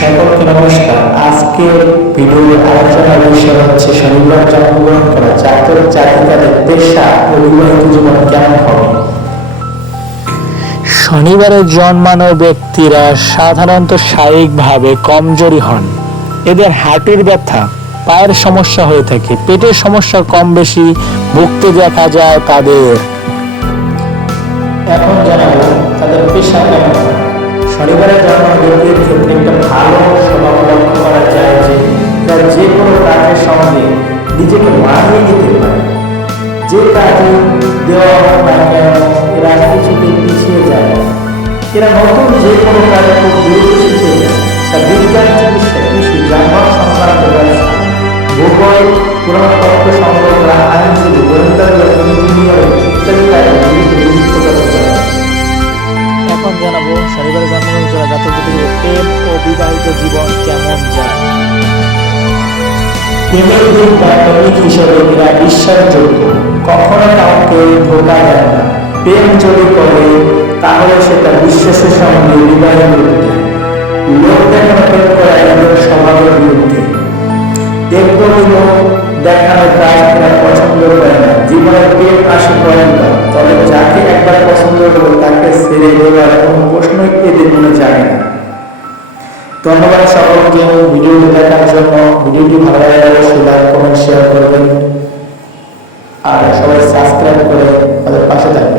সকলকে নমস্কার। আজকের ভিডিওর আলোচনার বিষয় হচ্ছে শনিবার জন্মগ্রহণ করা। জাতক জাতিকাদের পেশা ও বিবাহিত জীবন কেমন হবে? শনিবারে জন্মানো ব্যক্তিরা সাধারণত শারীরিকভাবে কমজোরি হন। এদের হাঁটুর ব্যথা পায়ের সমস্যা হয়ে থাকে পেটের সমস্যা কম বেশি ভুগতে দেখা যায় তাদের। এখন জানাব তাদের পেশা কেমন? হবে। শনিবারের জন্ম ব্যক্তির ক্ষেত্রে একটা ভালো স্বভাব লক্ষ্য করা যায় যে এরা যে কোনো কাজের সঙ্গে নিজেকে মানিয়ে নিতে পারে যে কাজে দেওয়া হোক না কেন, এরা কিছুতে পিছিয়ে যায়। এরা নতুন যে কোনো কাজে খুব দ্রুত শিখে তা বিজ্ঞান চিকিৎসা, কৃষি, যানবাহন সংক্রান্ত ব্যবসা ভূগোল পুরাতত্ত্ব সংগ্রহ করা আইনজীবী গোয়েন্দা ইঞ্জিনিয়ার, ইত্যাদি কাজে এখন জানাব, শনিবারে জন্মগ্রহণ করা জাতক প্রেম ও বিবাহিত জীবন কেমন যায়? প্রেমের বা প্রেমিক হিসেবে এরা বিশ্বাসযোগ্য কখনো কাউকে ধোকা দেয় না। প্রেম যদি করে, তাহলে সেটা বিশ্বাসের সঙ্গে বিবাহের বিরুদ্ধে। লোক দেখানো প্রেম করা এদের স্বভাবের বিরুদ্ধে। দেখব দেখানো কাজ এরা পছন্দ করে না। জীবনের প্রেম আসে করেন না তবে যাকে একবার পছন্দ করবে তাকে আর কোনো প্রশ্নই এদের মনে যায় না। ধন্যবাদ সকলকে, ভিডিওটি দেখার জন্য। ভিডিওটি ভালো লাগলে অবশ্যই কমেন্ট শেয়ার করবেন। আর সবাই সাবস্ক্রাইব করে আমাদের পাশে ধন্যবাদ